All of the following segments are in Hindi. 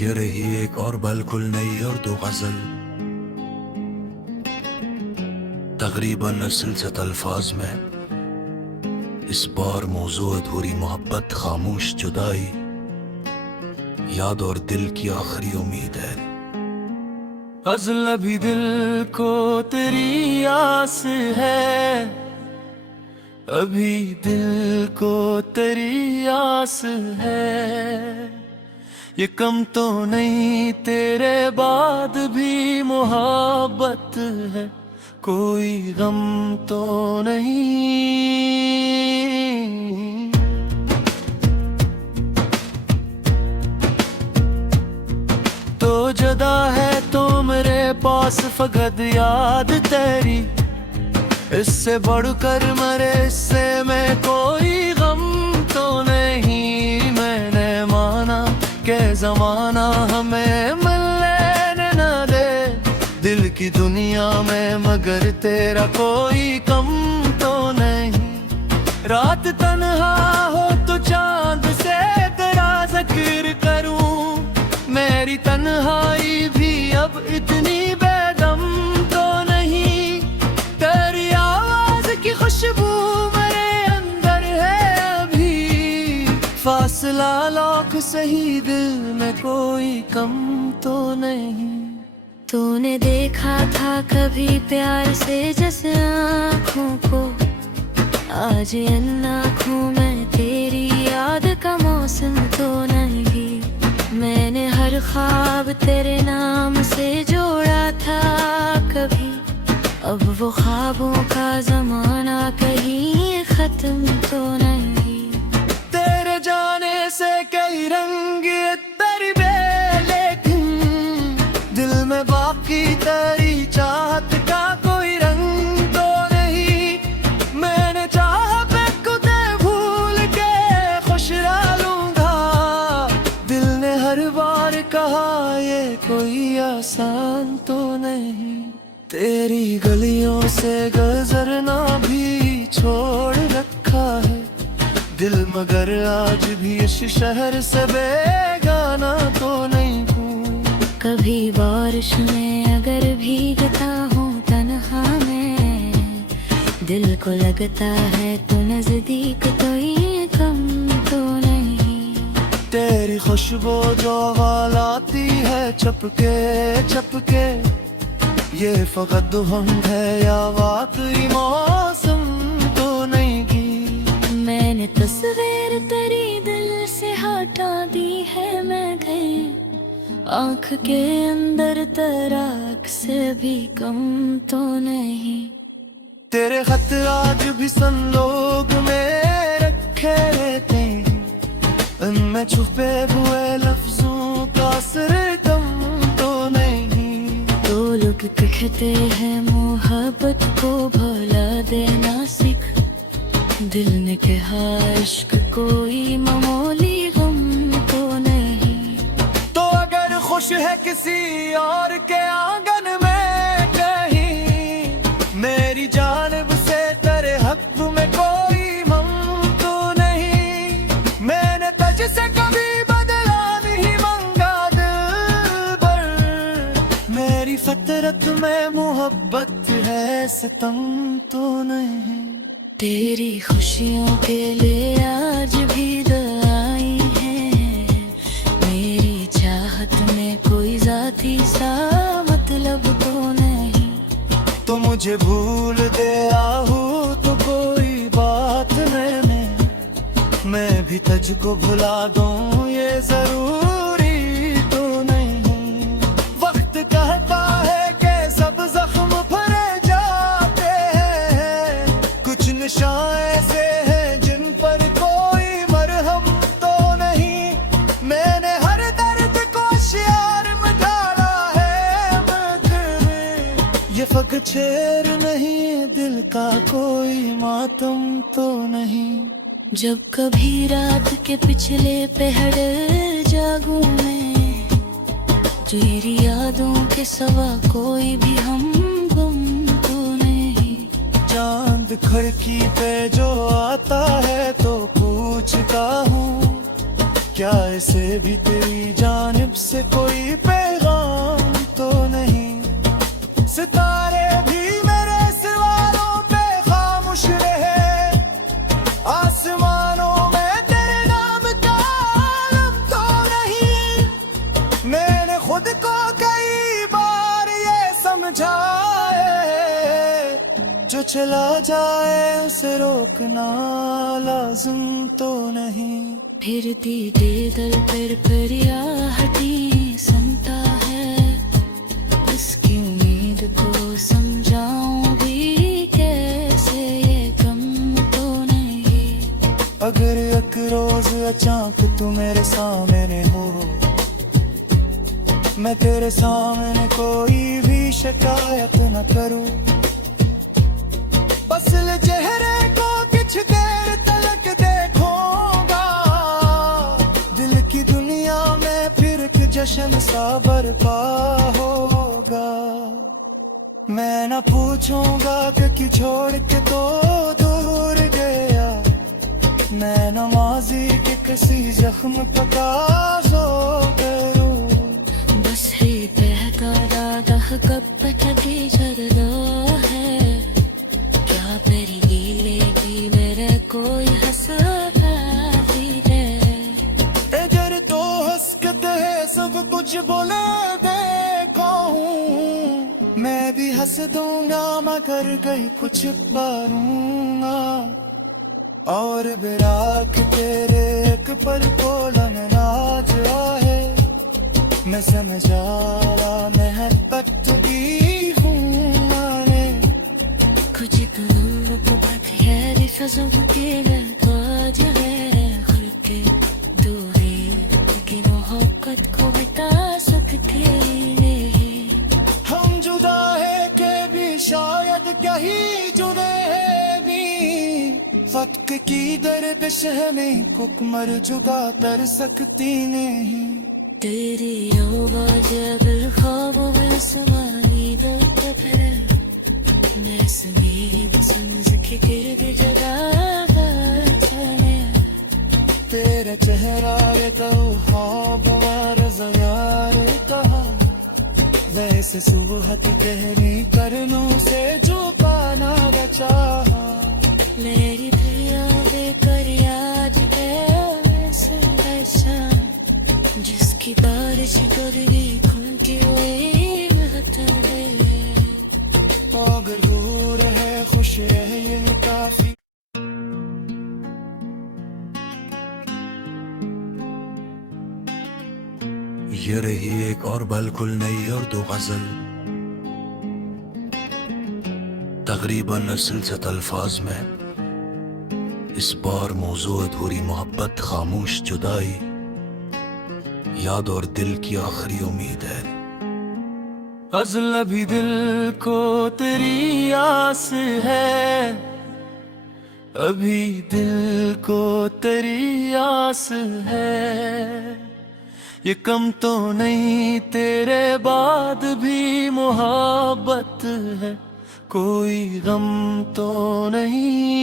ये रही एक और बिल्कुल नई उर्दू गजल, तकरीबन सिलसिलत अल्फाज में। इस बार मौजू अधूरी मोहब्बत, खामोश जुदाई, याद और दिल की आखिरी उम्मीद है। गज़ल अभी दिल को तेरी आस है, अभी दिल को तेरी आस है। ये कम तो नहीं तेरे बाद भी मोहब्बत है, कोई गम तो नहीं। तो जुदा है तो मेरे पास फकत याद तेरी, इससे बढ़कर मरे इससे मैं कोई गम तो नहीं। मैंने माना के ज़माना हमें मिलने न दे दिल की दुनिया में, मगर तेरा कोई कम तो नहीं। रात तन्हा हो तो चांद से तेरा जिक्र करूं, मेरी तन्हाई भी अब इतनी बेदम तो नहीं। तेरी आवाज की खुशबू मेरे अंदर है अभी, फासला लाख सही दिल में कोई कम तो नहीं। तूने देखा था कभी प्यार से जैसे आँखों को, आज इन आँखों में तेरी याद का मौसम तो नहीं। मैंने हर ख्वाब तेरे नाम से जोड़ा था कभी, अब वो ख्वाबों का जमाना कहीं खत्म तो नहीं। तेरे जाने से कई रंग तेरी बे, लेकिन दिल में बाकी तेरी चाहत का कोई रंग तो नहीं। मैंने चाहा पे खुदे भूल के खुश रह लूंगा, दिल ने हर बार कहा ये कोई आसान तो नहीं। तेरी गलियों से गुजरना भी छोड़ रखा है दिल, मगर आज भी इस शहर से बेगाना तो नहीं हूँ। कभी बारिश में अगर भीगता हूँ तन्हा में, दिल को लगता है तो नजदीक तो ये कम तो नहीं। तेरी खुशबू जो लाती है चपके चपके, ये फकत हम है या वाकई मौसम तो नहीं की। मैंने तस्वीर तेरी दिल से हटा दी है मैं गई, आँख के अंदर तेरा अक्स भी कम तो नहीं। तेरे खत आज भी संलोग में रखे रहते हैं, उनमें छुपे हुए लफ्जों का असर कम तो नहीं। तो लोग कहते हैं मोहब्बत को भुला देना सीख, दिल ने कहा इश्क कोई मामूली गम तो नहीं। तो अगर खुश है किसी और के आंगन में कहीं, मेरी जानिब से तेरे हक में कोई मम तो नहीं। मैंने तुझसे कभी बदला नहीं मांगा दिल पर, मेरी फितरत में मोहब्बत है सितम तो नहीं। तेरी खुशियों के लिए आज भी दुआई है, मेरी चाहत में कोई जाती सा मतलब तो नहीं। तो मुझे भूल दे आहू तो कोई बात नहीं, मैं भी तुझको भुला दूं ये जरूरी तो नहीं। वक्त कहता है कि सब जख्म भरे जाते हैं, कुछ निशान ऐसे हैं जिन पर कोई मरहम तो नहीं। मैंने हर दर्द को शियार में ढाला है, मगर ये फक शेर नहीं, दिल का कोई मातम तो नहीं। जब कभी रात के पिछले पहर जागूं मैं, तेरी यादों के सवा कोई भी हम गुम तो नहीं। चांद खिड़की पे जो आता है तो पूछता हूँ क्या इसे भी तेरी जानिब से कोई पैगाम तो नहीं? सितारे भी मेरे सवालों पे खामोश रहे, आसमानों में तेरे नाम का आलम तो नहीं। मैंने खुद को कई बार ये समझाए, जो चला जाए उसे रोकना लाजिम तो नहीं। फिरती दे दल पर फरियादी सुनता है, उसकी उम्मीद को समझाऊं भी कैसे, ये गम तो नहीं। अगर एक रोज अचानक तू मेरे सामने हो, मैं तेरे सामने कोई भी शिकायत न करूं, बस चेहरे को कुछ देर तलक देखूंगा। दिल की दुनिया में फिर एक जश्न सा बरपा होगा। मैं न पूछूंगा कि क्यों छोड़ के तो दूर गया, मैं न माजी के किसी जख्म पर काज़ो गयो। बस ही बहता दादा कब पटकी चलता है, क्या मेरी गीलेगी मेरे कोई हंसती है। इधर तो हंसकत है सब कुछ बोले देखा हूँ, मैं भी हंस दूंगा मगर गई कुछ पारूंगा। और बिराक तेरे एक पल को नाज है, मैं समझा मोहब्बत की हूँ माने। कुछ कलम को पता है रिफजों के लताज है, हल्के दूरी की मोहब्बत को बता सकती नहीं। हम जुदा है के भी शायद क्या ही जुड़े हैं भी, वक्त की दरकश में कुकमर जुदा कर सकती नहीं। तेरी आवाज़ अगर ख्वाबों में समाई दर्द फिर, मैं समीर समझ के गिर्द जगा चले। तेरा चेहरा ये तो ख्वाब यार कहा, वैसे सुबह कहनी करनों से छुपाना बचा। मेरी दुनिया बेकर याद जिसकी बारिश कर गई खुल के हुई बहता है। अगर दूर है खुश है ये काफी। ये रही एक और बिल्कुल नई उर्दू गजल, तकरीबन सिलसिला अल्फाज में। इस बार मौजू अधूरी मोहब्बत, खामोश जुदाई, याद और दिल की आखिरी उम्मीद है। गज़ल अभी दिल को तेरी आस है, अभी दिल को तेरी आस है। ये कम तो नहीं तेरे बाद भी मोहब्बत है, कोई गम तो नहीं।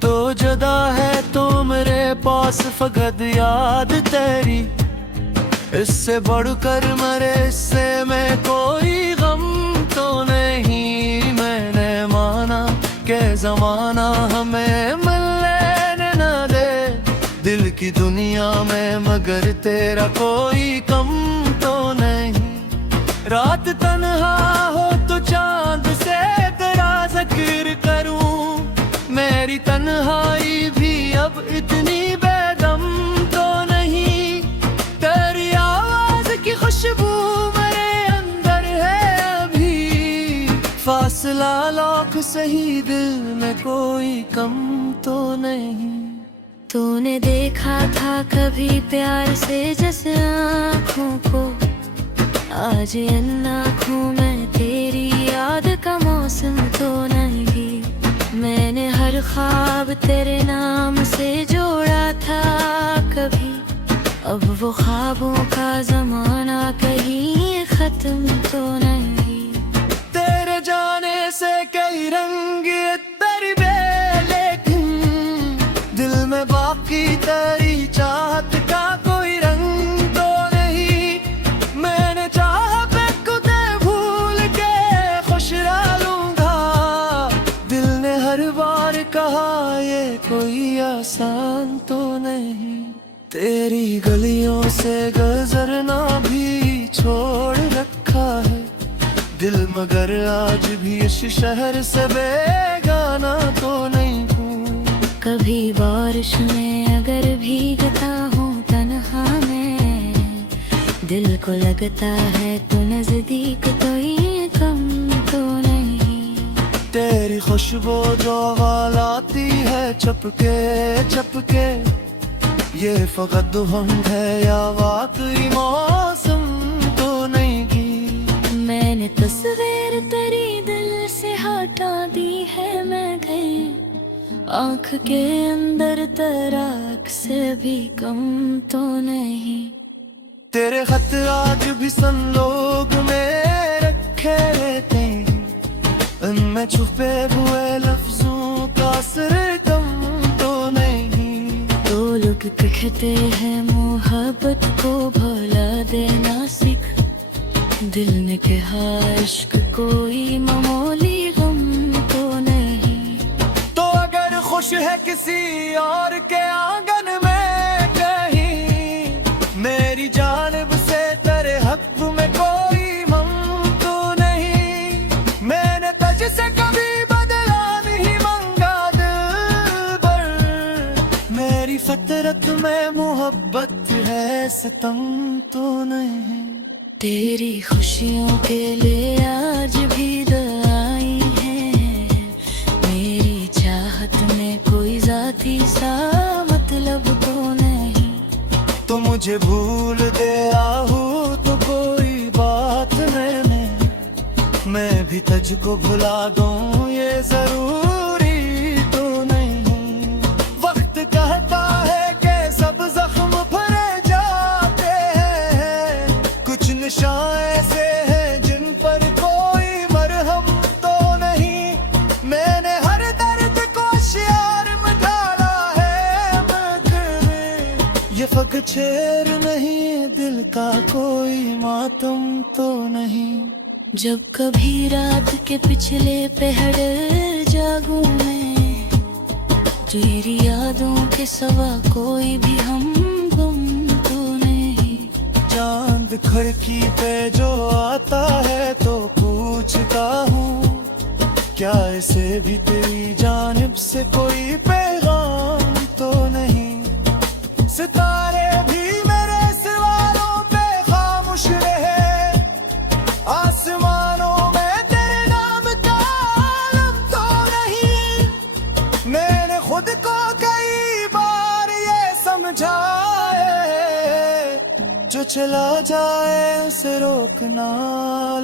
तो जुदा है तो मेरे पास फकत याद तेरी, इससे बढ़कर मरे इससे मैं कोई गम तो नहीं। मैंने माना के जमाना हमें मिलने न दे दिल की दुनिया में, मगर तेरा कोई कम तो नहीं। रात तन्हा हो तो चांद से तेरा जिक्र करूं, मेरी तन्हाई भी अब इतनी बेदम तो नहीं। तेरी आवाज की खुशबू मेरे अंदर है अभी, फासला लाख सही दिल में कोई कम तो नहीं। तूने देखा था कभी प्यार से जैसे आँखों को, आज इन आँखों में तेरी याद का मौसम तो नहीं। मैंने हर ख्वाब तेरे नाम से जोड़ा था कभी, अब वो ख्वाबों का जमाना कहीं खत्म तो नहीं। तेरे जाने से कई दिल मगर आज भी इस शहर से बेगाना तो नहीं हूँ। कभी बारिश में अगर भीगता हूँ तन्हा में, दिल को लगता है तू नजदीक तो ये कम तो नहीं। तेरी खुशबू जो लाती है चपके चपके, ये फकत हम है या वाकई मौसम तो नहीं की। मैंने तस्वीर तेरी दिल से हटा दी है मैं गई, आँख के अंदर तेरा से भी कम तो नहीं। तेरे खत आज भी संलोग में रखे रहते हैं, उनमें छुपे हुए लफ्जों का असर कम तो नहीं। तो लोग कहते हैं मोहब्बत को भुला देना सीख, दिल ने कहा इश्क कोई मामूली गम तो नहीं। तो अगर खुश है किसी और के आंगन में कहीं, मेरी जानिब से तेरे हक में कोई मम तो नहीं। मैंने तुझसे कभी बदला नहीं मांगा दिल पर, मेरी फितरत में मोहब्बत है सितम तो नहीं। तेरी खुशियों के लिए आज भी दुआई है, मेरी चाहत में कोई जाती सा मतलब तो नहीं। तो मुझे भूल दे आहू तो कोई बात नहीं, मैं भी तुझको भुला दूं ये जरूरी तो नहीं। वक्त कहता है कि सब जख्म भरे जाते हैं, कुछ निशान ऐसे हैं जिन पर कोई मरहम तो नहीं। मैंने हर दर्द को शियार में ढाला है मगर ये फक शेर नहीं, दिल का कोई मातम तो नहीं। जब कभी रात के पिछले पहर जागूं मैं, तेरी यादों के सिवा कोई भी हम गुम तो नहीं। चांद खिड़की पे जो आता है तो पूछता हूँ, क्या इसे भी तेरी जानिब से कोई पैगाम तो नहीं। सितारे भी मेरे सवालों पे खामोश रहे, आसमानों में तेरे नाम का आलम तो नहीं। मैंने खुद को कई बार ये समझाए, जो चला जाए उसे रोकना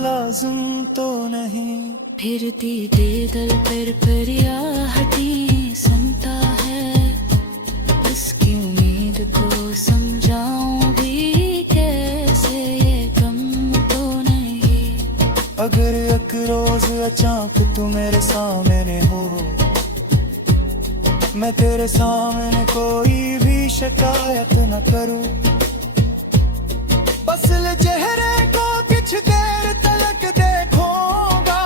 लाजिम तो नहीं। फिरती दे दल पर याहटी सुनता है, इसकी उम्मीद को समझाऊं भी कैसे ये कम तो नहीं। अगर एक रोज अचानक तू मेरे सामने हो, मैं तेरे सामने कोई भी शिकायत न करूं। बस चेहरे को कुछ देर तलक देखूंगा,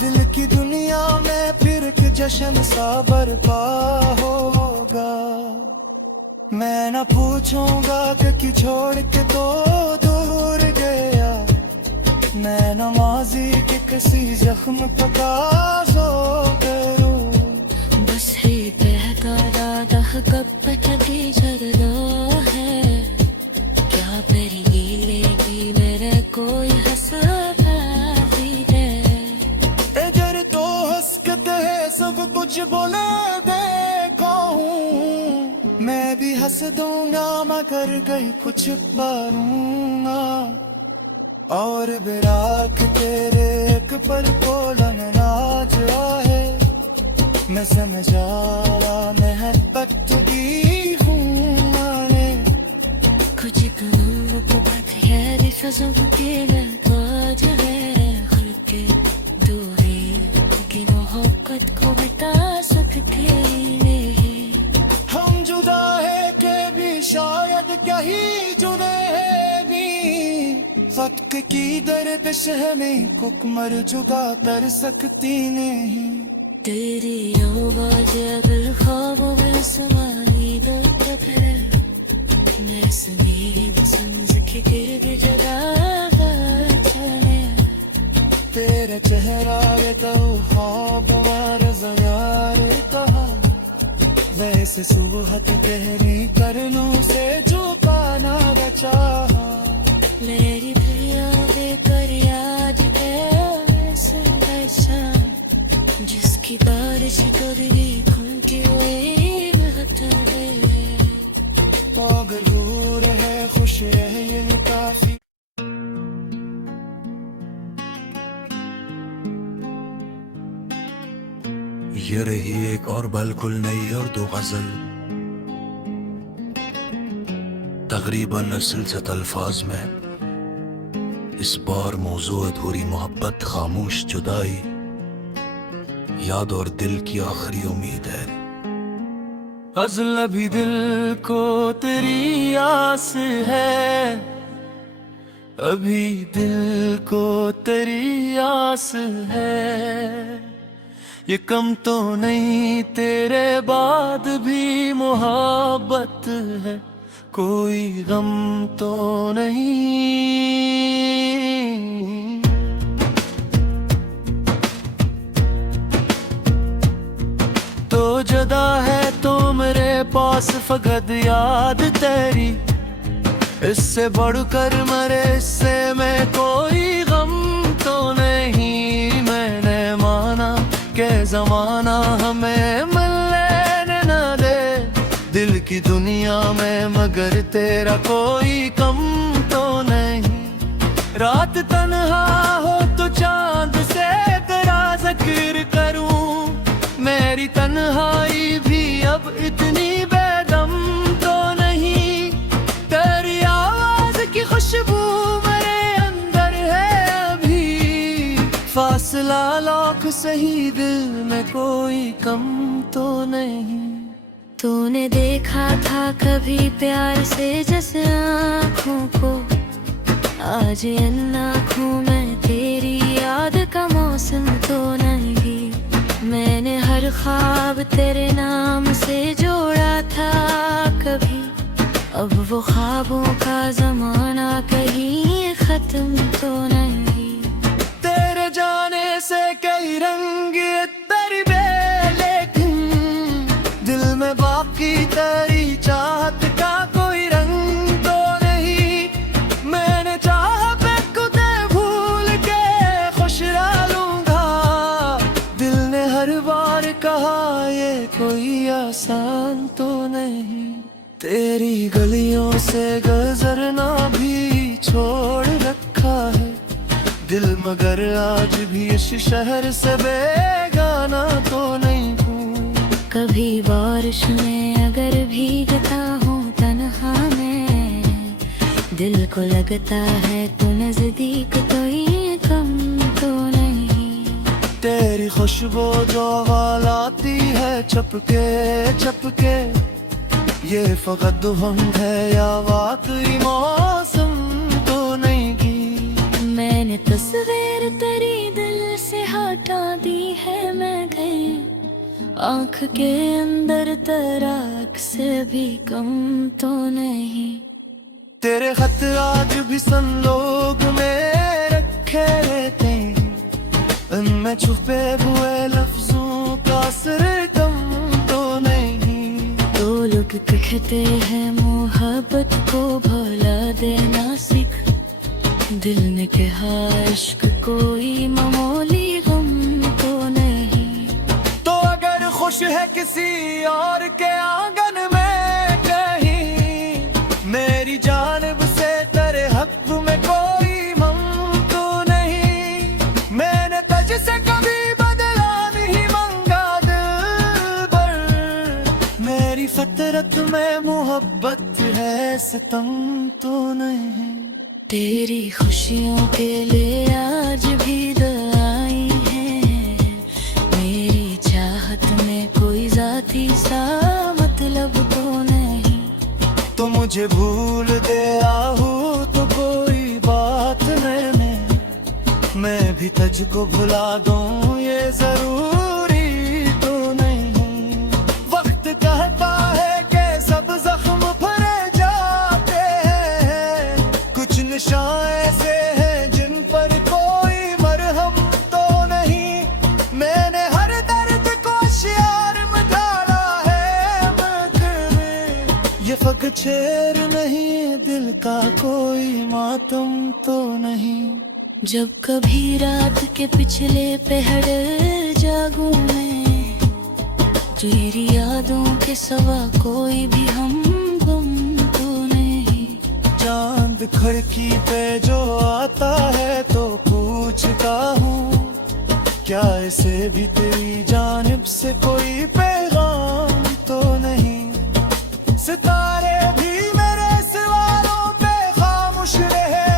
दिल की दुनिया में फिर एक जश्न सा बरपा होगा। मैं न पूछूंगा कि क्यों छोड़ के तो दूर गया, मैं न माजी के किसी जख्म पकाजो करूं। बस ही बहता दादा कब पटकी चलना है, क्या तेरी गीले की मेरे कोई हंसती है। इधर तो हंसते है सब कुछ बोले देखा हूँ, मैं भी हंस दूंगा मगर गई कुछ पारूंगा। और बिराक तेरे एक पल को नाज है, मैं समझा मैं पक्की हूँ माने। कुछ कलम को पता है रिफजों के लगाज है, हर के दूरी की मोहब्बत को बता सकती नहीं। हम जुदा है के भी शायद क्या ही जुड़े हैं भी, वक्त की दरपेश हमें कुकमर जुदा कर सकती नहीं। तेरी आवाज़ अगर ख्वाबों में समाई दो तो फिर मैं सुनी समझ के गिर जगा चले। तेरे चेहरा रे तो ख्वाब मार जयार कहा वैसे सुबह तो कहनी करनों से जो पाना बचा मेरी प्रिया वे कर याद ऐसे ऐसा जिसकी बारिश कभी खुल के हुए बहता है तो अगर दूर है खुश है ये काफी ये रही एक और बिल्कुल नई उर्दू गजल तकरीबन सिलसिला अल्फाज में। इस बार मौजू अधूरी मोहब्बत, खामोश जुदाई, याद और दिल की आखिरी उम्मीद है। गज़ल अभी दिल को तेरी आस है, अभी दिल को तेरी आस है। ये कम तो नहीं तेरे बाद भी मोहब्बत है, कोई गम तो नहीं। तो जुदा है तो मेरे पास फकत याद तेरी, इससे बढ़कर मरे इससे मैं कोई गम तो नहीं। मैंने माना के जमाना हमें मिलने न दे दिल की दुनिया में, मगर तेरा कोई कम तो नहीं। रात तन्हा हो तो चांद से तेरा जिक्र करूं, मेरी तन्हाई भी अब इतनी बेदम तो नहीं। तेरी आवाज की खुशबू मेरे अंदर है अभी, फासला लाख सही दिल में कोई कम तो नहीं। तूने देखा था कभी प्यार से जैसे आँखों को, आज इन आँखों में तेरी याद का मौसम तो नहीं। मैंने हर ख्वाब तेरे नाम से जोड़ा था कभी, अब वो ख्वाबों का जमाना कहीं खत्म तो नहीं। तेरे जाने से कई रंग तेरी बे, लेकिन दिल में बाकी तेरी चाहत का कोई रंग तो नहीं। मैंने चाहा पे खुदे भूल के खुश रह लूंगा, दिल ने हर बार कहा ये कोई आसान तो नहीं। तेरी गलियों से गुजरना भी छोड़ रखा है दिल, मगर आज भी इस शहर से बेगाना तो नहीं हूँ। कभी बारिश में अगर भीगता हूँ तन्हा में, दिल को लगता है तू नजदीक तो ये कम तो नहीं। तेरी खुशबू जो लाती है चपके चपके, ये फकत हम है या वाकई मौसम तो नहीं की। मैंने तस्वीर तेरी दिल से हटा दी है मैं गई, आँख के अंदर तेरा अक्स भी कम तो नहीं। तेरे खत आज भी सन लोग में रखे रहते हैं, उनमें छुपे हुए लफ्जों का असर कम तो नहीं। तो लोग कहते हैं मोहब्बत को भुला देना सीख, दिल ने कहा इश्क कोई मामूली गम तो नहीं। तो अगर खुश है किसी और के आंगन में कहीं, मेरी जानिब से तेरे हक में कोई गम तो नहीं। मैंने तुझसे कभी बदला नहीं मांगा दिल पर, मेरी फितरत में मोहब्बत है सितम तो नहीं। तेरी खुशियों के लिए आज भी दुआएं हैं, मेरी चाहत में कोई जाती सा मतलब तो नहीं। तो मुझे भूल दे आहू तो कोई बात नहीं, मैं भी तुझको भुला दूं ये जरूरी तो नहीं। वक्त कहता है कि सब जख्म भरे जाते हैं, कुछ निशान ऐसे हैं जिन पर कोई मरहम तो शेर नहीं, दिल का कोई मातम तो नहीं। जब कभी रात के पिछले पहर जागूं मैं, तेरी यादों के सिवा कोई भी हम गम तो नहीं। चांद खिड़की पे जो आता है तो पूछता हूँ, क्या इसे भी तेरी जानिब से कोई पैगाम तो नहीं। सितारे भी मेरे सवालों पे खामोश रहे,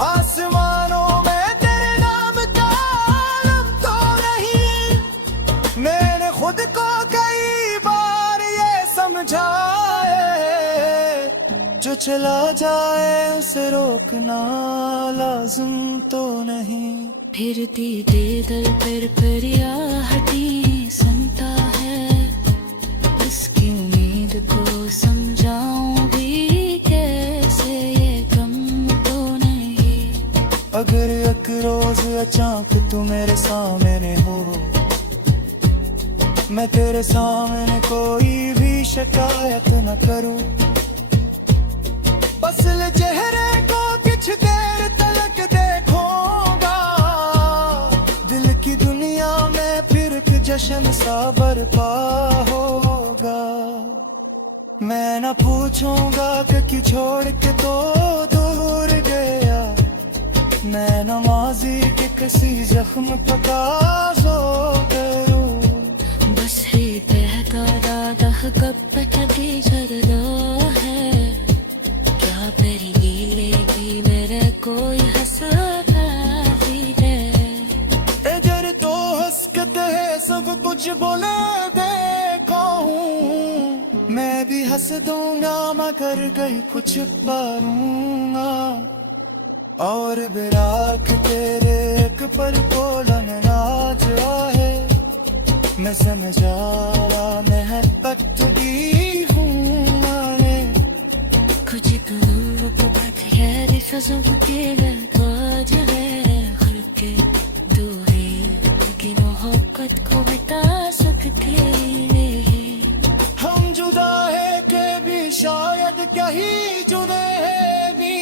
आसमानों में तेरे नाम का आलम तो नहीं। मैंने खुद को कई बार ये समझाए, जो चला जाए उसे रोकना लाजिम तो नहीं। फिरती दे दर पर याहटी सुनता है, इसकी उम्मीद को समझाऊं भी कैसे, ये कम तो नहीं। अगर एक रोज अचानक तू मेरे सामने हो, मैं तेरे सामने कोई भी शिकायत न करूं। बस ले चेहरे को कुछ देर तलक देखूंगा, दिल की दुनिया में फिर एक जश्न सा बरपा होगा। मैं न पूछूंगा कि क्यों छोड़ के तो दूर गया, मैं न माजी के किसी जख्म पर काजो करूं। बस ही बहता दादा कब तक भी जरदा है, क्या तेरी गिलेगी मेरे कोई हंसता भी है। इधर तो हंसते है सब कुछ बोले देखा हूँ, मैं भी हंस दूंगा मगर कहीं कुछ पारूंगा। और बिराक तेरे एक पर कोलन नाज है, मैं समझा मैं पटगी हूँ माने। कुछ कलम को पत्थर फजों के लताज है, हल्के दूरी की मोहब्बत को बता सकते नहीं। हम जुदा है के भी शायद क्या ही जुड़े हैं भी,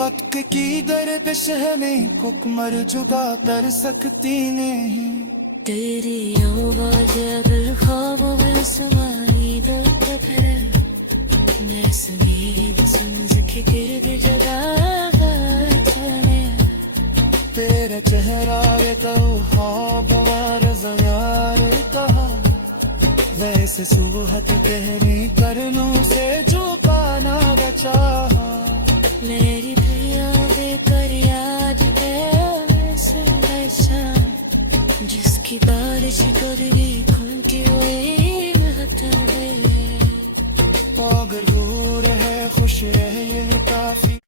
वक्त की गर्दिश है नहीं कुकमर जुदा कर सकती नहीं। तेरी आवाज़ अगर ख्वाबों में समाई दो तो फिर मैं समीर समझ के गिर्द जगा जाने। तेरा चेहरा ये तो ख्वाब यार कहा, वैसे सुबहत कहनी करनों से जो पाना बचा। मेरी प्रिया बेकर याद है वैसे वैसा, जिसकी बारिश करेगी खुल की वही बहता है। अगर दूर है खुश रहे ये काफी।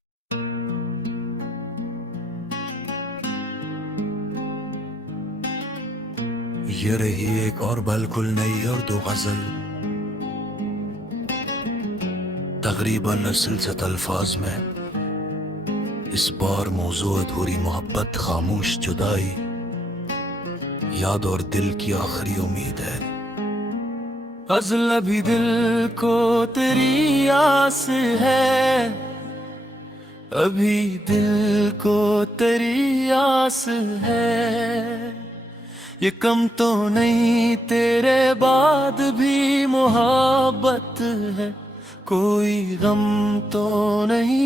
ये रही एक और बिल्कुल नई उर्दू गजल, तकरीबन सिलसिला अल्फाज में। इस बार मौजू अधूरी मोहब्बत, खामोश जुदाई, याद और दिल की आखिरी उम्मीद है। गजल अभी दिल को तेरी आस है, अभी दिल को तेरी आस है। ये कम तो नहीं तेरे बाद भी मोहब्बत है, कोई गम तो नहीं।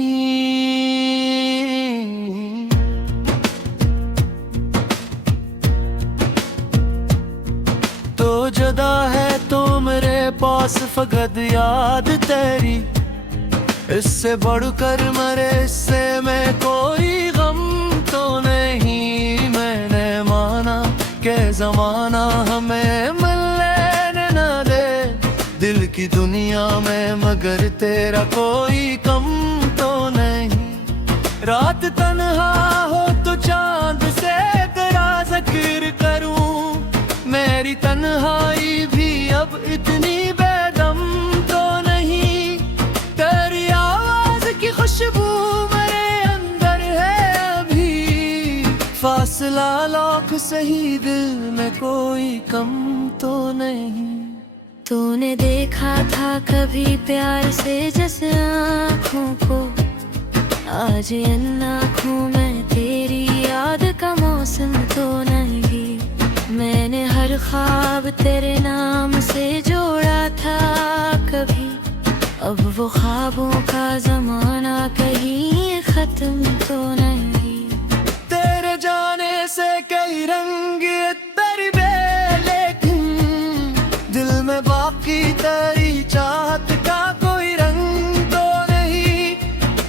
तो जुदा है तो मेरे पास फकत याद तेरी, इससे बढ़कर मरे इससे मैं कोई गम तो नहीं। मैंने माना के जमाना हमें मिलने न दे दिल की दुनिया में, मगर तेरा कोई कम तो नहीं। रात तन्हा हो तो चांद से तेरा जिक्र करूं, मेरी तन्हाई भी अब इतनी बेदम तो नहीं। तेरी आवाज की खुशबू मेरे अंदर है अभी, फासला लाख सही दिल में कोई कम तो नहीं। तूने देखा था कभी प्यार से जैसे आँखों को, आज इन आँखों में तेरी याद का मौसम तो नहीं। मैंने हर ख्वाब तेरे नाम से जोड़ा था कभी, अब वो ख्वाबों का जमाना कहीं खत्म तो नहीं। तेरे जाने से कई रंग तर गए, लेकिन दिल में बाकी तेरी चाहत का कोई रंग तो नहीं।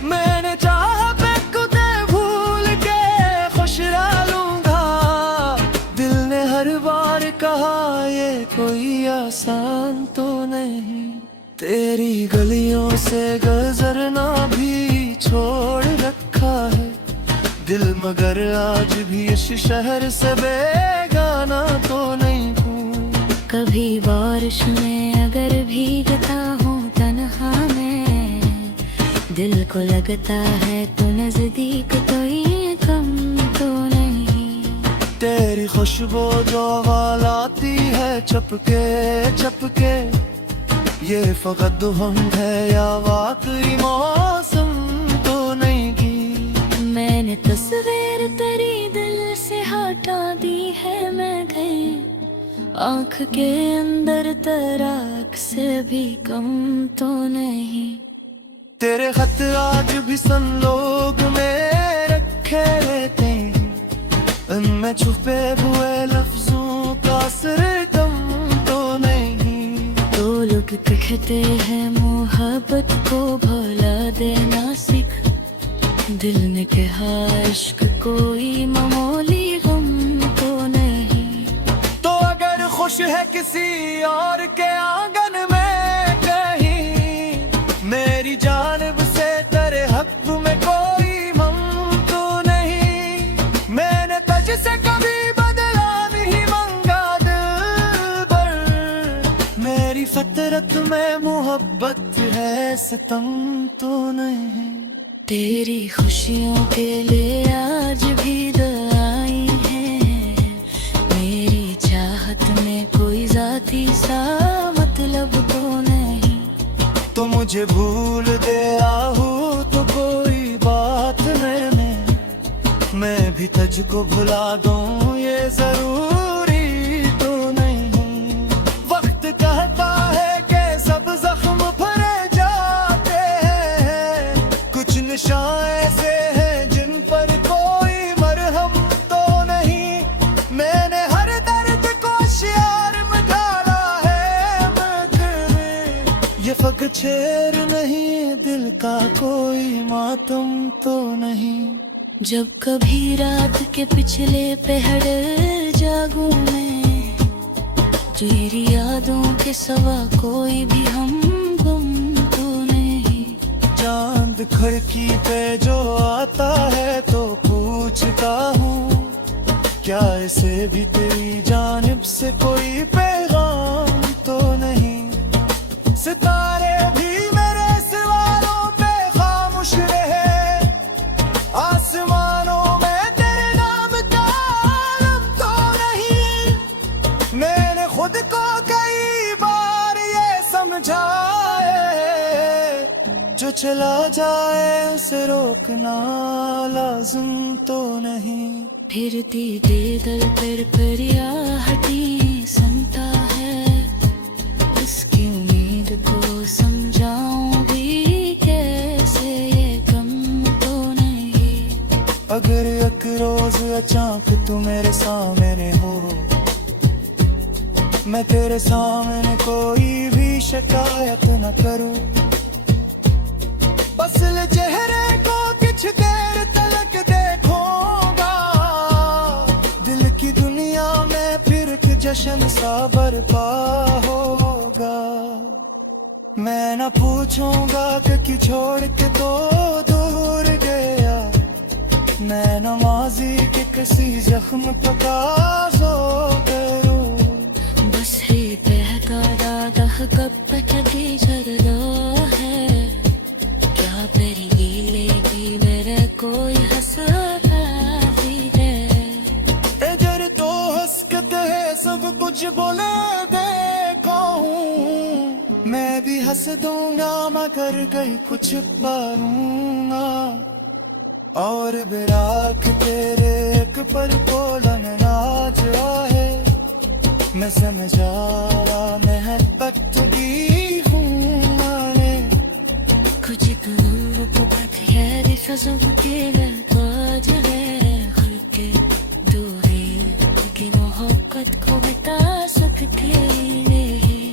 मैंने चाहा पे खुद भूल के खुश रह लूंगा, दिल ने हर बार कहा ये कोई आसान तो नहीं। तेरी गलियों से गुजरना भी छोड़ रखा है दिल, मगर आज भी इस शहर से बेगाना तो नहीं हूँ। कभी बारिश में अगर भीगता हूँ तन्हा मैं, दिल को लगता है तो नजदीक तो ये कम तो नहीं। तेरी खुशबू जो लाती है चपके चपके, ये फकत हम है या वाकई मौसम तो नहीं की। मैंने तस्वीर तेरी दिल से हटा दी है मैं गई, आँख के अंदर तेरा अक्स भी कम तो नहीं। तेरे खत आज भी संलोग में रखे रहते हैं, उनमें छुपे हुए लफ्जों का असर कम तो नहीं। तो लोग कहते हैं मोहब्बत को भुला देना सीख, दिल ने कहा इश्क कोई मामूली गम तो नहीं। तो अगर खुश है किसी और के आंगन में कहीं, मेरी जानिब से तेरे हक में कोई गम तो नहीं। मैंने तुझसे कभी बदला नहीं मांगा दिल भर, मेरी फितरत में मोहब्बत है सितम तो नहीं। तेरी खुशियों के लिए आज भी दुआएं हैं, मेरी चाहत में कोई जाती सा मतलब तो नहीं। तो मुझे भूल दे आहू तो कोई बात नहीं, मैं भी तुझको भुला दूं ये जरूरी तो नहीं। वक्त कहता है कि सब जख्म भरे जाते हैं, कुछ निशान ऐसे हैं जिन पर कोई मरहम तो नहीं। मैंने हर दर्द को शियार में ढाला है, मगर ये फक छेर नहीं, दिल का कोई मातम तो नहीं। जब कभी रात के पिछले पहर जागूं मैं, तेरी यादों के सिवा कोई भी हम गुम तो नहीं। चांद खिड़की पे जो आता है तो पूछता हूँ, क्या इसे भी तेरी जानिब से कोई पैगाम तो नहीं। सितारे भी मेरे सवालों पे खामोश रहे, आसमानों में तेरे नाम का आलम तो नहीं। मैंने खुद को कई बार ये समझाए, जो चला जाए उसे रोकना लाजिम तो नहीं। फिरती बेदल पर परियाहटी सुनता है, इसकी उम्मीद को समझाऊं भी कैसे ये कम तो नहीं। अगर एक रोज अचानक तू मेरे सामने हो, मैं तेरे सामने कोई भी शिकायत न करूं, बस चेहरे को कुछ देर तलक देखूंगा, दिल की दुनिया में फिर के जश्न सा बरपा होगा। मैं न पूछूंगा कि क्यों छोड़ के तो दूर गया, मैं न माजी के किसी जख्म को काजो करूं। बस ही बहता दादा कब तक दी जरदा है, क्या तेरी गीले की मेरे कोई हंसता भी है। इधर तो हंसकते है सब कुछ बोले देखा हूँ, हंस दूंगा मगर कहीं कुछ पारूंगा और बिराक तेरे एक पर बोलन नाज है मैं समझा मोहब्बत भी हूँ माने कुछ मोहब्बत है रिफज़ों के लताज है हल्के दूरी की मोहब्बत को बता सकते नहीं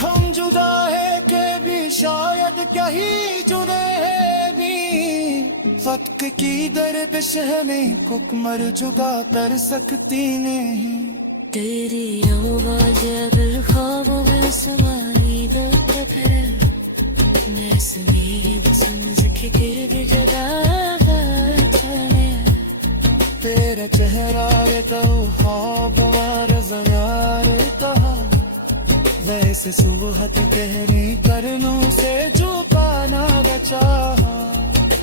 हम जुदा है के भी शायद कहीं जुड़े हैं भी वक्त की दरपेश हमें कुकमर जुदा कर सकती नहीं तेरी आवाज़ अगर ख्वाबों में समाई दो तो फिर मैं समीर समझ के गिर्द जगा चले तेरा चेहरा ये तो ख्वाब ज़यार कहा वैसे सुबहत कहनी करनों से जो पाना बचा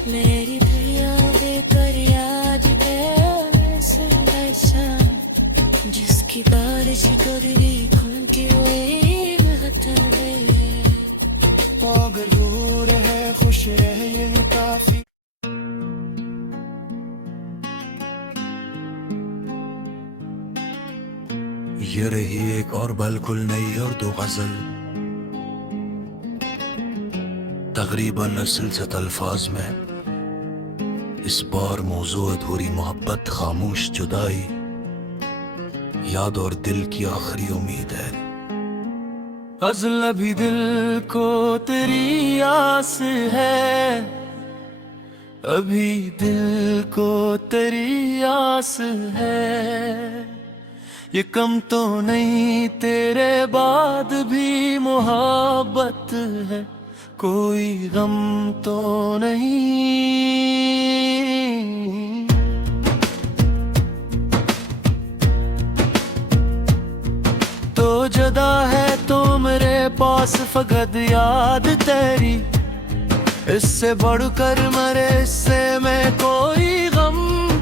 मेरी दुनिया बेकर याद है से ऐसा जिसकी बारिश करी खुल के रोए बहते अगर दूर है खुश रहे ये काफी ये रही एक और बिल्कुल नई उर्दू गजल तकरीबन सिलसिलत अल्फाज में इस बार मौजू अधूरी मोहब्बत खामोश जुदाई याद और दिल की आखिरी उम्मीद है गज़ल अभी दिल को तेरी आस है अभी दिल को तेरी आस है ये कम तो नहीं तेरे बाद भी मोहब्बत है कोई गम तो नहीं तो जुदा है तो मेरे पास फकत याद तेरी इससे बढ़कर मरे इससे मैं कोई गम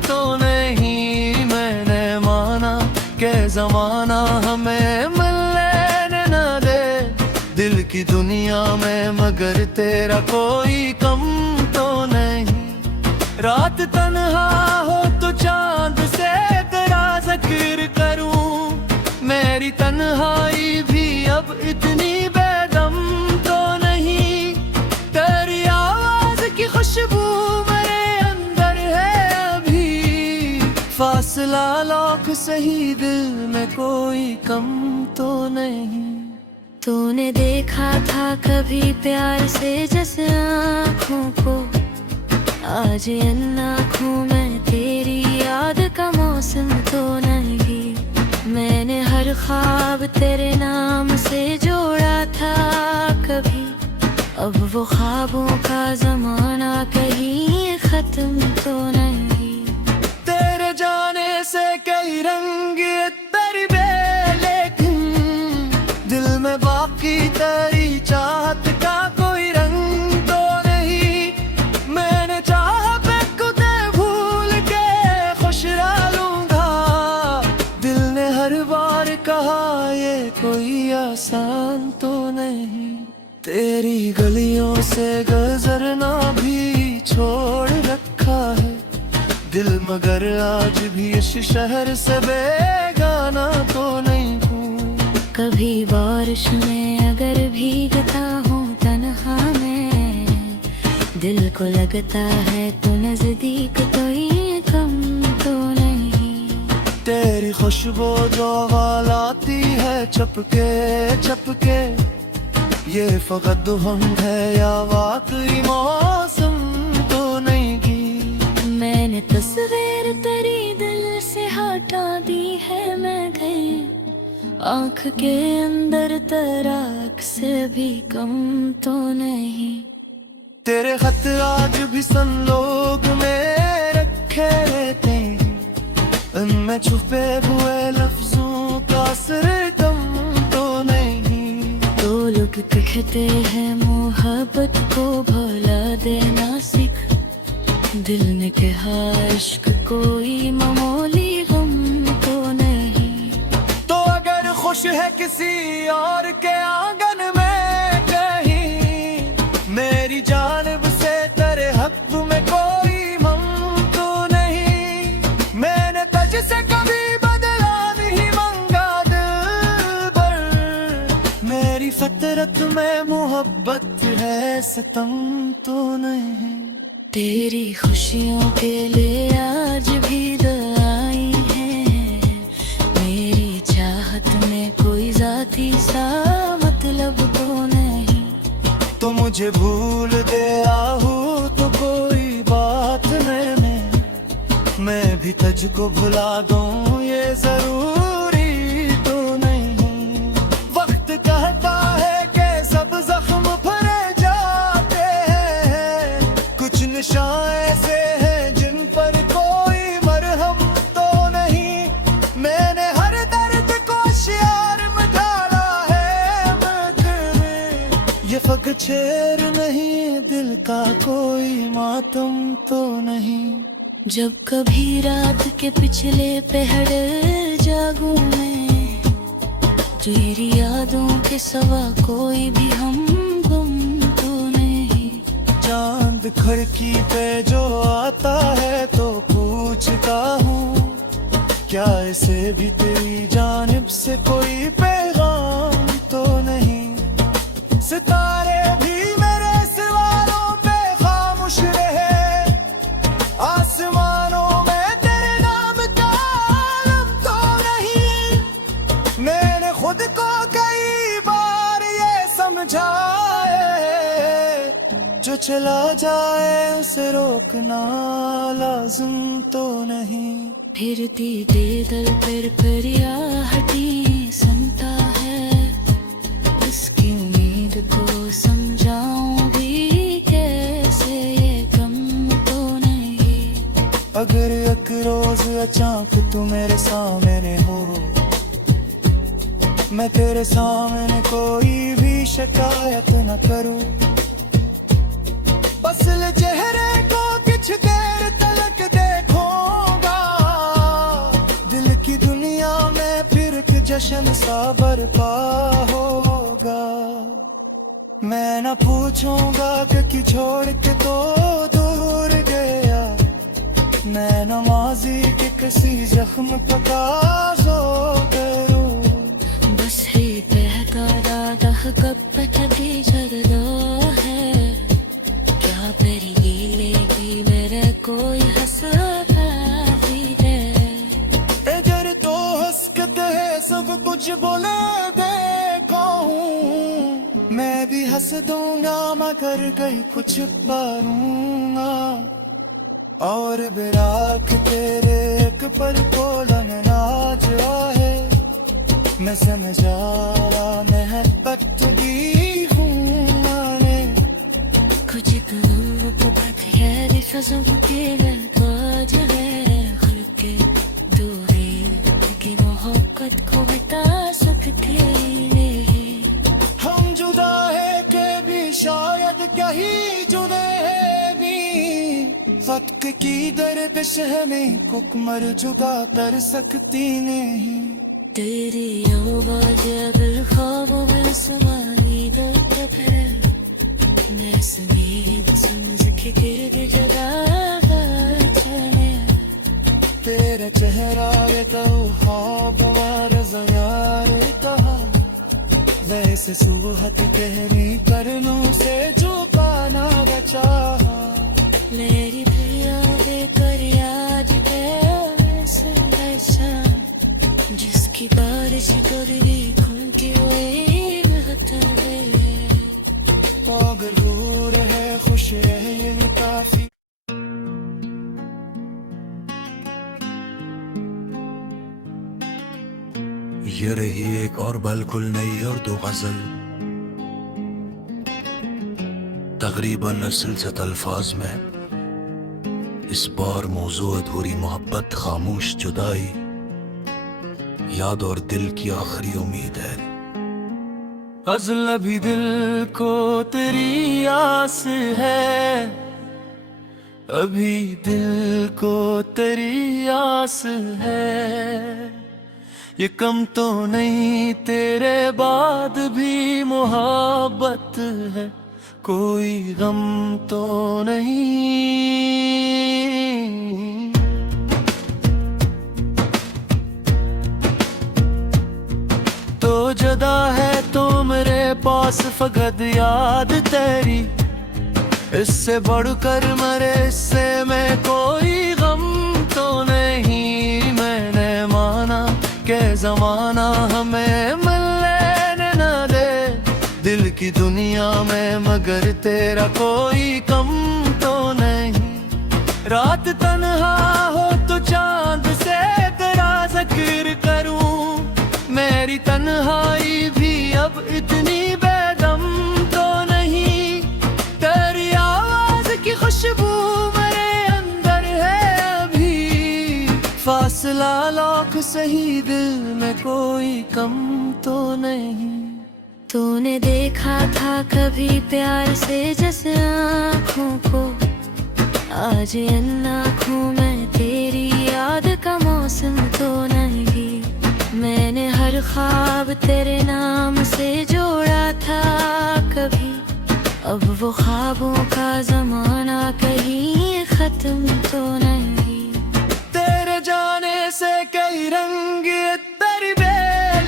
तो नहीं मैंने माना के जमाना हमें मिलने न दे दिल की दुनिया में मगर तेरा कोई कम तो नहीं रात तन्हा हो तो चांद से तेरा जिक्र करूं मेरी तन्हाई भी अब इतनी बेदम तो नहीं तेरी आवाज की खुशबू मेरे अंदर है अभी फासला लाख सही दिल में कोई कम तो नहीं तूने देखा था कभी प्यार से जैसे आँखों को आज इन आँखों में तेरी याद का मौसम तो नहीं मैंने हर ख्वाब तेरे नाम से जोड़ा था कभी अब वो ख्वाबों का जमाना कहीं खत्म तो नहीं तेरे जाने से कई रंग तरबे लेकिन दिल में बाकी तेरी चाहत का कोई रंग तो नहीं मैंने चाहा पे खुद भूल के खुश रह लूंगा दिल ने हर बार कहा ये कोई आसान तो नहीं तेरी गलियों से गुजरना भी छोड़ रखा है दिल मगर आज भी इस शहर से बेगाना तो नहीं हूँ कभी बारिश में अगर भीगता हूँ तन्हा में दिल को लगता है तो नजदीक तो ये कम तो नहीं तेरी खुशबू जो लाती है चपके चपके ये फकत हम है या वाकई मौसम तो नहीं की मैंने तस्वीर तेरी दिल से हटा दी है मैं गई आँख के अंदर तेरा से भी कम तो नहीं तेरे खत आज भी सन लोग में रखे रहते हैं उनमें छुपे हुए लफ्जों का असर कम तो नहीं तो लोग कहते हैं मोहब्बत को भुला देना सीख दिल ने कहा इश्क कोई मामूली गम तो नहीं तो अगर खुश है किसी और के आंगन में कहीं में मोहब्बत है, सितम तो नहीं। तेरी खुशियों के लिए आज भी दुआई है, मेरी चाहत में कोई जाती सा मतलब तो नहीं। तो मुझे भूल गया हूँ तो कोई बात नहीं, मैं भी तुझको भुला दूँ ये जरूरी तो नहीं। वक्त कहता है कि सब जख्म भरे जाते हैं, कुछ निशान ऐसे हैं जिन पर कोई मरहम तो नहीं। मैंने हर दर्द को शियार में ढाला है, मगर ये फक शेर नहीं, दिल का कोई मातम तो नहीं। जब कभी रात के पिछले पहर जागूं मैं, तेरी यादों के सिवा कोई भी हम गुम तो नहीं। चांद खिड़की पे जो आता है तो पूछता हूँ, क्या इसे भी तेरी जानिब से कोई पैगाम तो नहीं। सितारे भी मेरे सवालों पे खामोश रहे, आसमानों में तेरे नाम का आलम तो नहीं। मैंने खुद को कई बार ये समझाए, जो चला जाए उसे रोकना लाजिम तो नहीं। फिरती बेदल पर फरियादी सुनता है, उसकी उम्मीद को समझाऊं भी कैसे ये कम तो नहीं। अगर एक रोज अचानक तू मेरे सामने हो, मैं तेरे सामने कोई भी शिकायत न करूं। बस चेहरे को कुछ देर तलक देखूंगा, दिल की दुनिया में फिर एक जश्न सा बरपा होगा। मैं न पूछूंगा कि छोड़ के तो दूर गया, मैं न माजी के किसी जख्म का ताज़ो करूं। बस ही बहता दादा कब पटकी चलता है, क्या तेरी गीले की मेरे कोई हंसता भी है। इधर तो हंसते है सब कुछ बोले देखा हूँ, मैं भी हंस दूंगा मगर कहीं कुछ पारूंगा। और बिराक तेरे एक पर कोलन नाज है, मैं समझा महबत दी हूँ मैंने। कुछ कलम को पता है रिफज़ों के ललकाज है, हल्के दूरी की मोहब्बत को बता सकती नहीं। हम जुदा है के भी शायद कहीं जुड़े हैं भी, फतक की दरपेश हमें कुकमर जुदा कर सकती नहीं। तेरी आवाज़ अगर ख्वाबों में समाई दो तो फिर मैं समीद समझ के गिर जगा चले। तेरा चेहरा ये तो ख्वाब यार कहा, वैसे सुबहत कहनी करनों से झुकाना बचा। मेरी प्रिया बेकर याद ऐसा, जिसकी बारिश कर दी खून की वही बहता है। अगर दूर है खुश है ये काफी। ये रही एक और बिल्कुल नई उर्दू गजल, तकरीबन सिलसिला अल्फाज में। इस बार मौजू अधूरी मोहब्बत, खामोश जुदाई, याद और दिल की आखिरी उम्मीद है। गज़ल अभी दिल को तेरी आस है, अभी दिल को तेरी आस है। ये कम तो नहीं तेरे बाद भी मोहब्बत है, कोई गम तो नहीं। तो जदा है तो मेरे पास पास फकत याद तेरी, इससे बढ़कर मरे इससे मैं कोई गम तो नहीं। मैंने माना के जमाना हमें मिलने न दे दिल की दुनिया में, मगर तेरा कोई कम तो नहीं। रात तन्हा हो तो चांद से तेरा जिक्र करूं, मेरी तन्हाई भी अब इतनी बेदम तो नहीं। तेरी आवाज की खुशबू मेरे अंदर है अभी, फासला लाख सही दिल में कोई कम तो नहीं। तूने देखा था कभी प्यार से जैसे आँखों को, आज इन आँखों में तेरी याद का मौसम तो नहीं। मैंने हर ख्वाब तेरे नाम से जोड़ा था कभी, अब वो ख्वाबों का जमाना कहीं खत्म तो नहीं। तेरे जाने से कई रंग तरबे,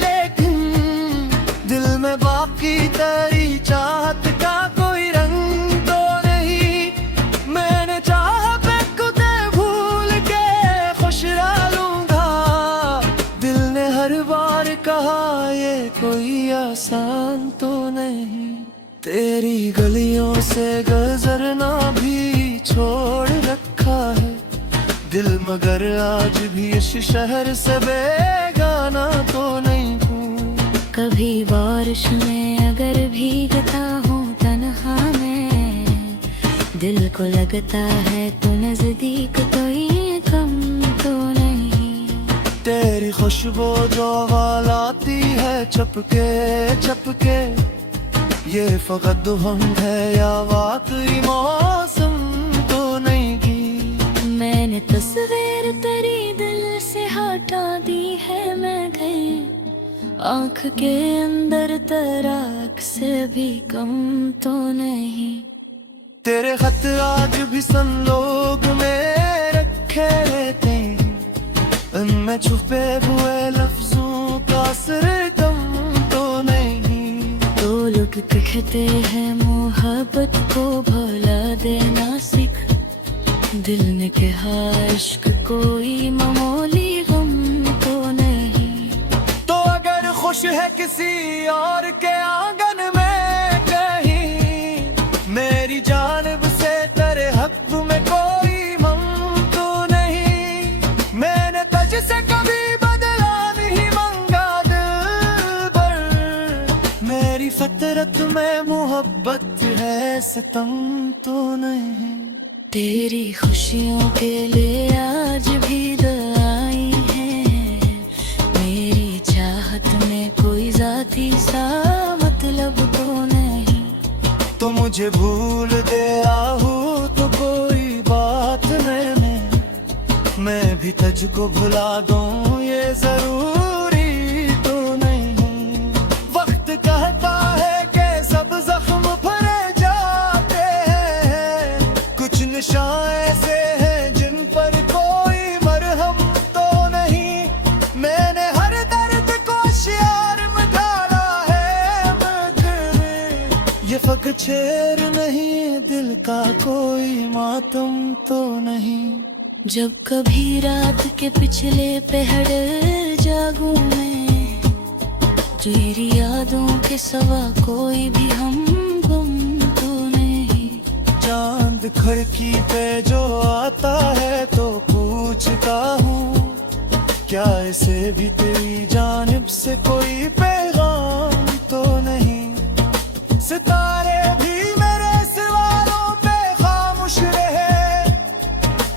लेकिन दिल में बाकी तेरी चाहत का कोई रंग तो नहीं। मैंने चाहा पे खुदे भूल के खुश रह लूंगा, दिल ने हर बार कहा ये कोई आसान तो नहीं। तेरी गलियों से गुजरना भी छोड़ रखा है दिल, मगर आज भी इस शहर से बेगाना तो नहीं हूँ। कभी बारिश में अगर भीगता हूँ तन्हा में, दिल को लगता है तू नजदीक तो ये कम तो नहीं। तेरी खुशबू जो लाती है चपके चपके, ये फकत हम है या वाकई मौसम तो नहीं की। मैंने तस्वीर तेरी दिल से हटा दी है मैं गई, आँख के अंदर तेरा से भी कम तो नहीं। तेरे खत आज भी संलोग में रखे रहते हैं, उनमें छुपे हुए लफ्जों का असर कम तो नहीं। तो लोग कहते हैं मोहब्बत को भुला देना सीख, दिल ने कहा इश्क कोई मामूली गम तो नहीं। तो अगर खुश है किसी और के आंगन में कहीं, मेरी जानिब से तेरे हक में कोई मम तो नहीं। मैंने तुझसे कभी बदला नहीं मांगा दिल पर, मेरी फितरत में मोहब्बत है सितम तो नहीं। तेरी खुशियों के लिए आज भी दुआई है, मेरी चाहत में कोई जाती सा मतलब तो नहीं। तो मुझे भूल दे आहू तो कोई बात नहीं, मैं भी तुझको भुला दूं ये जरूरी तो नहीं। वक्त कहता है कि सब जख्म भरे जाते हैं, कुछ निशान ऐसे हैं जिन पर कोई मरहम तो नहीं। मैंने हर दर्द को शियार में ढाला है, मगर ये फकत शेर नहीं, दिल का कोई मातम तो नहीं। जब कभी रात के पिछले पहर जागूं मैं, तेरी यादों के सवा कोई भी हम गुम तो नहीं। चांद खिड़की पे जो आता है तो पूछता हूँ, क्या इसे भी तेरी जानिब से कोई पैगाम तो नहीं। सितारे भी मेरे सवालों पे खामोश रहे,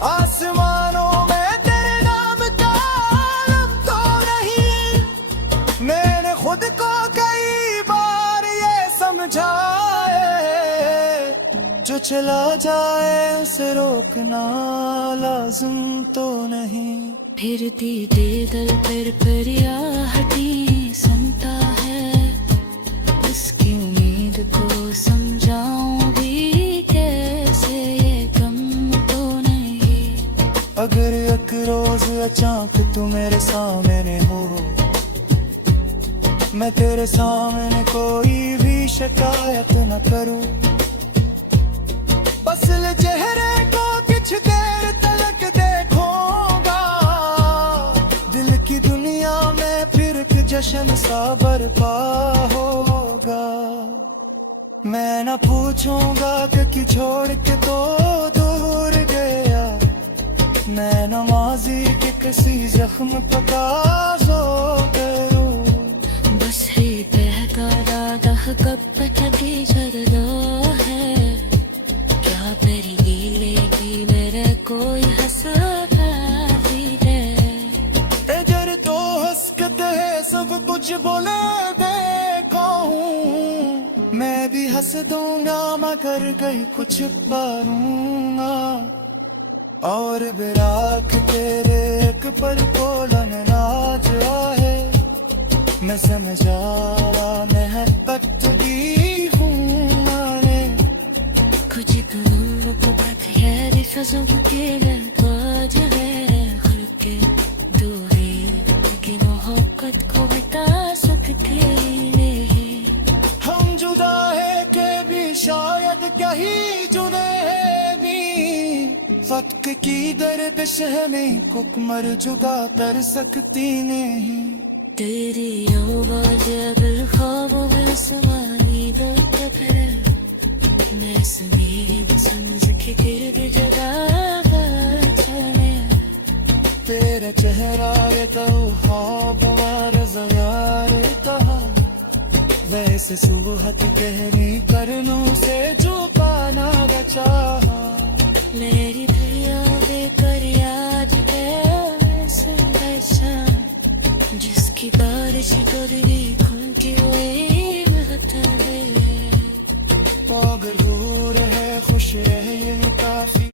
आसमानों में तेरे नाम का आलम तो नहीं। मैंने खुद को कई बार ये समझाए, जो चला जाए उसे रोकना लाजिम तो नहीं। फिरती दे दल पर परियाहटी सुनता है, इसकी उम्मीद को समझाऊं भी कैसे ये गम तो नहीं। अगर एक रोज अचानक तू मेरे सामने हो, मैं तेरे सामने कोई भी शिकायत न करूं, बस ले चेहरे को कुछ देर तलक देखूंगा। दिल की दुनिया में फिर एक जश्न सा बरपा होगा। मैं न पूछूंगा कि क्यों छोड़ के तो दूर गया, मैं न माजी के किसी जख्म पे काज़ो करूं। बस ही बहता दादा कब तक भी चलना है, क्या मेरी गीले की मेरे कोई हंसता भी है। इधर तो हंसते है सब कुछ बोले देखा हूँ, मैं भी हंस दूंगा मगर कहीं कुछ पारूंगा। और बिराक तेरे एक पर बोलन नाज है, मैं समझा मैं पटगी हूँ माने। कुछ करूँ तो पत्थर फसों के गलबाज है, हल्के दूरी की मोहब्बत को बता सकते नहीं। हम जुदा है के भी शायद कहीं जुड़े हैं भी, वक्त की गर्दिश है नहीं कुकमर जुदा कर सकती नहीं। तेरी आवाज़ अगर ख्वाबों में समाई दो तो फिर मैं समीर समझ के गिर जगह चले। तेरा चेहरा ये तो ख्वाब यार कहा, वैसे सुबह तू कहनी करनों से जो पाना चाहा। मेरी प्रिया बेकर याद कैसे बचा, जिसकी बारिश कर दी खुल की वही बता दे। तो अगर दूर है खुश रहे ये काफी।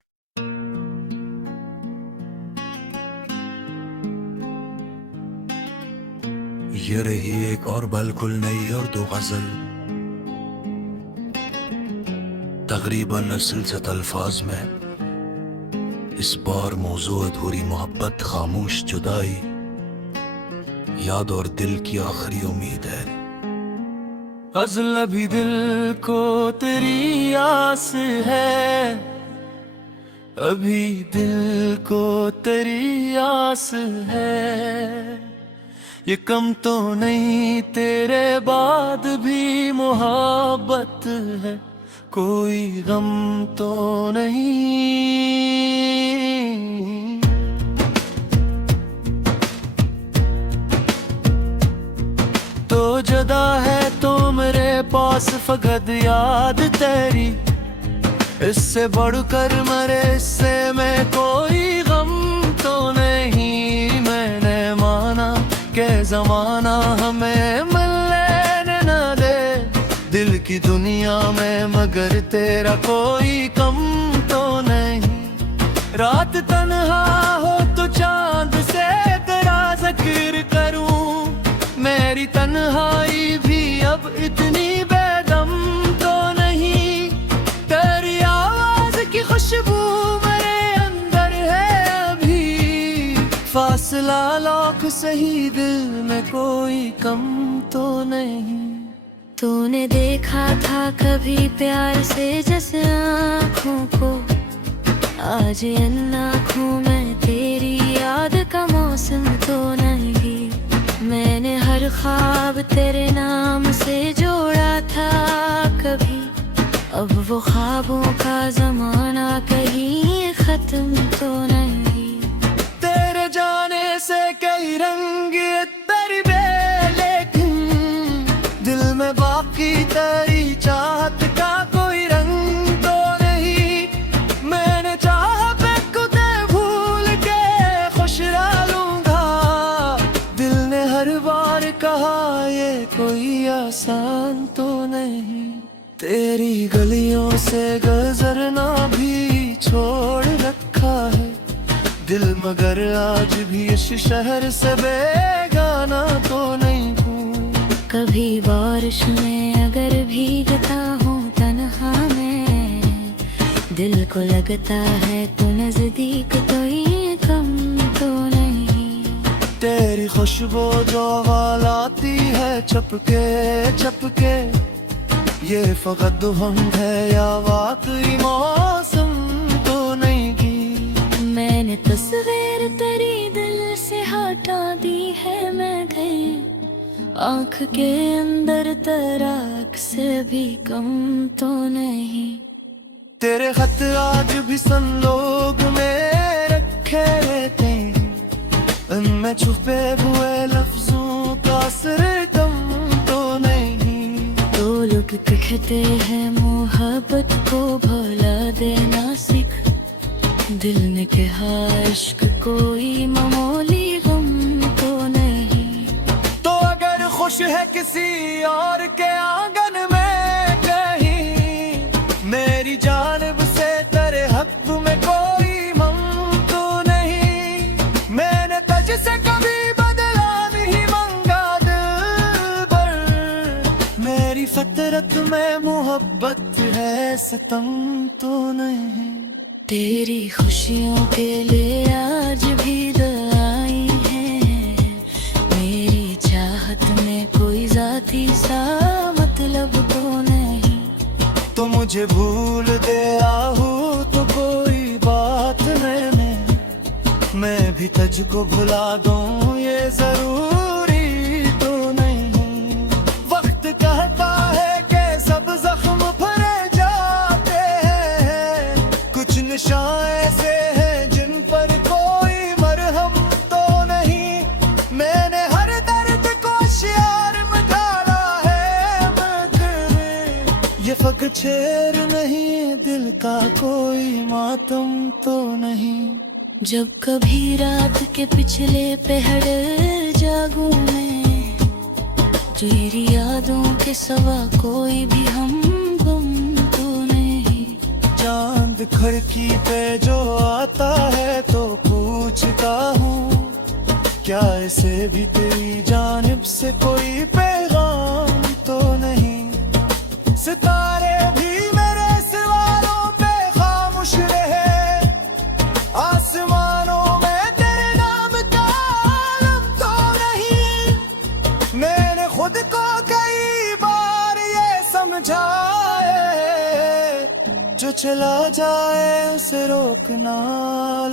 ये रही एक और बिल्कुल नई उर्दू गजल, तकरीबन सिलसिला अल्फाज में। इस बार मौजू अधूरी मोहब्बत, खामोश जुदाई, याद और दिल की आखिरी उम्मीद है। गज़ल अभी दिल को तेरी आस है, अभी दिल को तेरी आस है। ये कम तो नहीं तेरे बाद भी मोहब्बत है, कोई गम तो नहीं। तो जुदा है तो मेरे पास फकत याद तेरी, इससे बढ़कर मरे इससे मैं कोई गम तो नहीं। मैंने माना के जमाना हमें मिलने न दे दिल की दुनिया में, मगर तेरा कोई कम तो नहीं। रात तन्हा हो तो चांद से तेरा जिक्र करूं, मेरी तन्हाई भी अब इतनी बेदम तो नहीं। तेरी आवाज की खुशबू मेरे अंदर है अभी, फासला लाख सही दिल में कोई कम तो नहीं। तूने देखा था कभी प्यार से जैसे आँखों को, आज इन आँखों में तेरी याद का मौसम तो नहीं। मैंने हर ख्वाब तेरे नाम से जोड़ा था कभी, अब वो ख्वाबों का जमाना कहीं खत्म तो नहीं। तेरे जाने से कई रंग तेरी बे, लेकिन दिल में बाकी तेरी चाहत का कोई रंग तो नहीं। मैंने चाहा पे खुदे भूल के खुश रह लूंगा, दिल ने हर बार कहा ये कोई आसान तो नहीं। तेरी गलियों से गुजरना भी छोड़ रखा है दिल, मगर आज भी इस शहर से बेगाना तो नहीं हूँ। कभी बारिश में अगर भीगता हूँ तन्हा में, दिल को लगता है तो नजदीक तो ये कम तो नहीं। तेरी खुशबू जो लाती है चपके चपके, ये फकत हम है या वाकई मौसम तो नहीं की। मैंने तस्वीर तेरी दिल से हटा दी है, मैं गई आँख के अंदर तेरा अक्स भी कम तो नहीं। तेरे खत आज भी सन लोग में रखे रहते हैं, उनमें छुपे हुए लफ्जों का असर कम तो नहीं। तो लोग कहते हैं मोहब्बत को भुला देना सीख, दिल ने कहा इश्क कोई मामूली गम तो नहीं। तो अगर खुश है किसी और के आंगन में कहीं, मेरी जानिब से तेरे हक में कोई मम तो नहीं। मैंने तुझसे कभी बदला नहीं मांगा दिल पर, मेरी फितरत में मोहब्बत है सितम तो नहीं। तेरी खुशियों के लिए आज भी दुआएं हैं, मेरी चाहत में कोई जाती सा मतलब तो नहीं। तो मुझे भूल दे आहू तो कोई बात नहीं, मैं भी तुझको भुला दूं ये जरूरी तो नहीं। वक्त कहता है कि सब जख्म भरे जाते हैं, कुछ निशान ऐसे हैं जिन पर कोई मरहम तो नहीं। मैंने हर दर्द को शियार में ढाला है मगर, ये फकत शेर नहीं दिल का कोई मातम तो नहीं। जब कभी रात के पिछले पहर जागूं मैं, तेरी यादों के सिवा कोई भी हम गम तो नहीं। चांद खिड़की पे जो आता है तो पूछता हूँ, क्या इसे भी तेरी जानिब से कोई पैगाम तो नहीं। सितारे भी मेरे सवालों पे खामोश रहे, आसमानों में तेरे नाम का आलम तो नहीं। मैंने खुद को कई बार ये समझाए, जो चला जाए उसे रोकना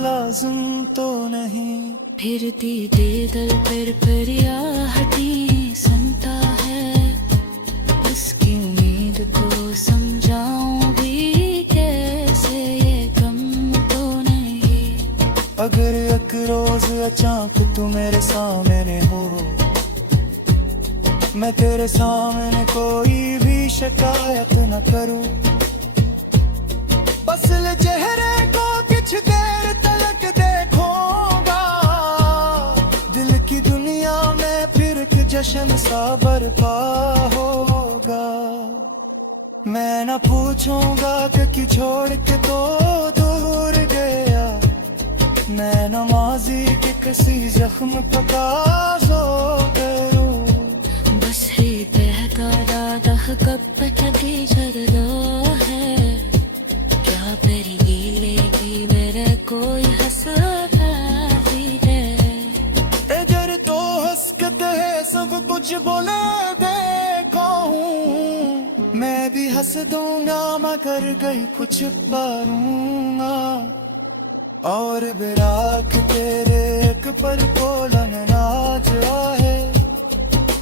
लाज़िम तो नहीं। फिरती दे दल पर फरियादी सुनता है, उसकी उम्मीद को समझाऊं भी कैसे ये गम तो नहीं। अगर एक रोज अचानक तू मेरे सामने हो, मैं तेरे सामने कोई भी शिकायत न करूं, बस चेहरे को कुछ देर तलक देखूंगा, दिल की दुनिया में फिर एक जश्न सा बरपा होगा। मैं न पूछूंगा कि क्यों छोड़ के तो दूर गया, मैं न माजी के किसी जख्म पकाजो करूं। बस ही बहता दादा कब पटकी जरदा है, क्या तेरी गीले की मेरे कोई हंसती है। इधर तो हंसकत है सब कुछ बोले देखा हूँ, मैं भी हंस दूंगा मगर कहीं कुछ पारूंगा। और बिराक तेरे एक पर कोलन नाज है,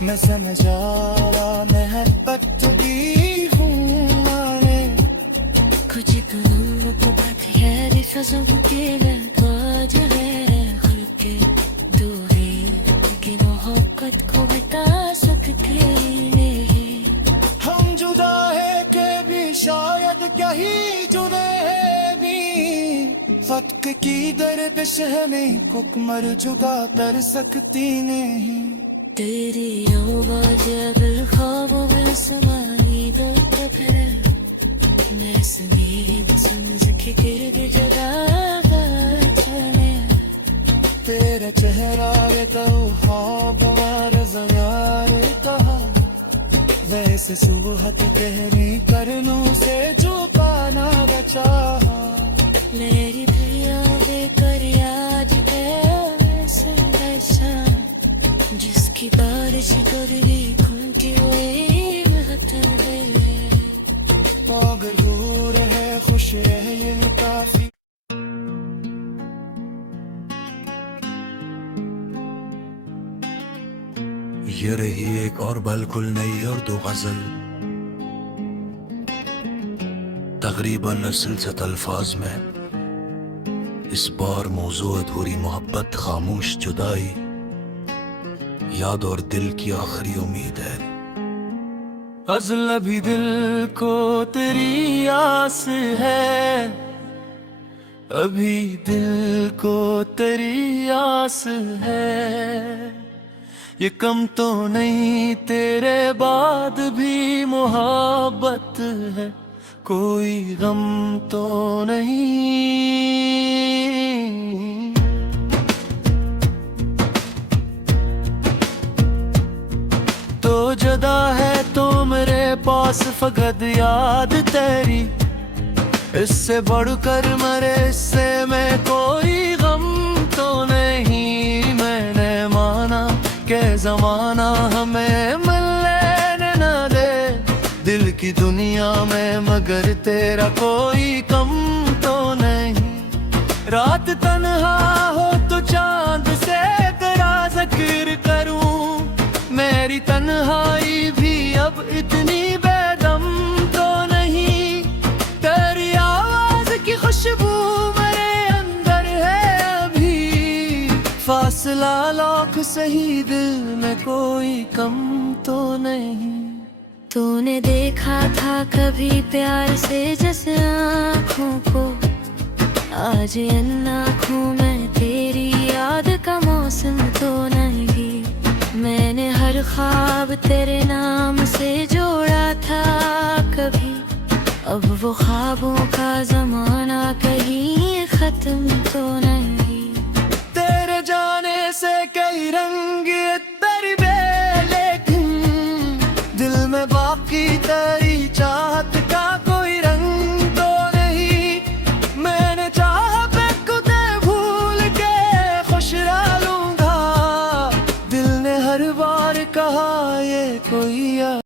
मैं समझा मोहब्बत तुझी हूँ माने। कुछ करूँ तो पत्थर फजों के लगाज है, हल्के दूरी की मोहब्बत को बता सकते नहीं। हम जुदा है के भी शायद क्या ही जुड़े हैं भी, वक्त की दर्दिश हमें कुकमर जुदा कर सकती नहीं। तेरी आवाज़ अगर ख्वाबों में समाई दो तो फिर मैं समीर समझ के गिर जुदा चले। तेरा चेहरा ये तो ख्वाब यार कहा, वैसे सुबह तेरी करनों से जो पाना बचा। मेरी प्रिया दे कर याद है वैसे जिसकी बारिश कदरी खुनकी हुए महत्व मगरूर है खुश है ये काफी ये रही एक और बिल्कुल नई उर्दू गजल, तकरीबन सिलसिला अल्फाज में। इस बार मौजू अधूरी मोहब्बत, खामोश जुदाई, याद और दिल की आखिरी उम्मीद है। गज़ल अभी दिल को तेरी आस है, अभी दिल को तेरी आस है। ये कम तो नहीं तेरे बाद भी मोहब्बत है, कोई गम तो नहीं। तो जुदा है तो मेरे पास फकत याद तेरी, इससे बढ़कर मरे इससे मैं कोई गम तो नहीं। मैंने माना के ज़माना हमें मिलने न दे दिल की दुनिया में, मगर तेरा कोई कम तो नहीं। रात तन्हा हो तो चांद से तेरा जिक्र करूं, मेरी तन्हाई भी अब इतनी बेदम तो नहीं। तेरी आवाज की खुशबू मेरे अंदर है अभी, फासला लाख सही दिल में कोई कम तो नहीं। तूने देखा था कभी प्यार से जैसे आँखों को, आज इन आँखों में तेरी याद का मौसम तो नहीं। मैंने हर ख्वाब तेरे नाम से जोड़ा था कभी, अब वो ख्वाबों का जमाना कहीं खत्म तो नहीं। तेरे जाने से कई रंग